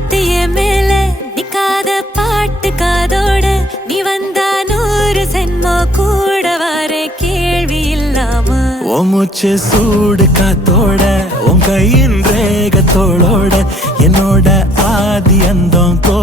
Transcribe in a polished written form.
காத்திய மேல நிக்காத பாட்டு காதோட நீ வந்தா 100 சென்மோ கூட வர கேள்வி இல்லாம மூச்சு சூடு காத்தோட உன் கையின் ரேகத்தோளோட என்னோட ஆதி அந்தம்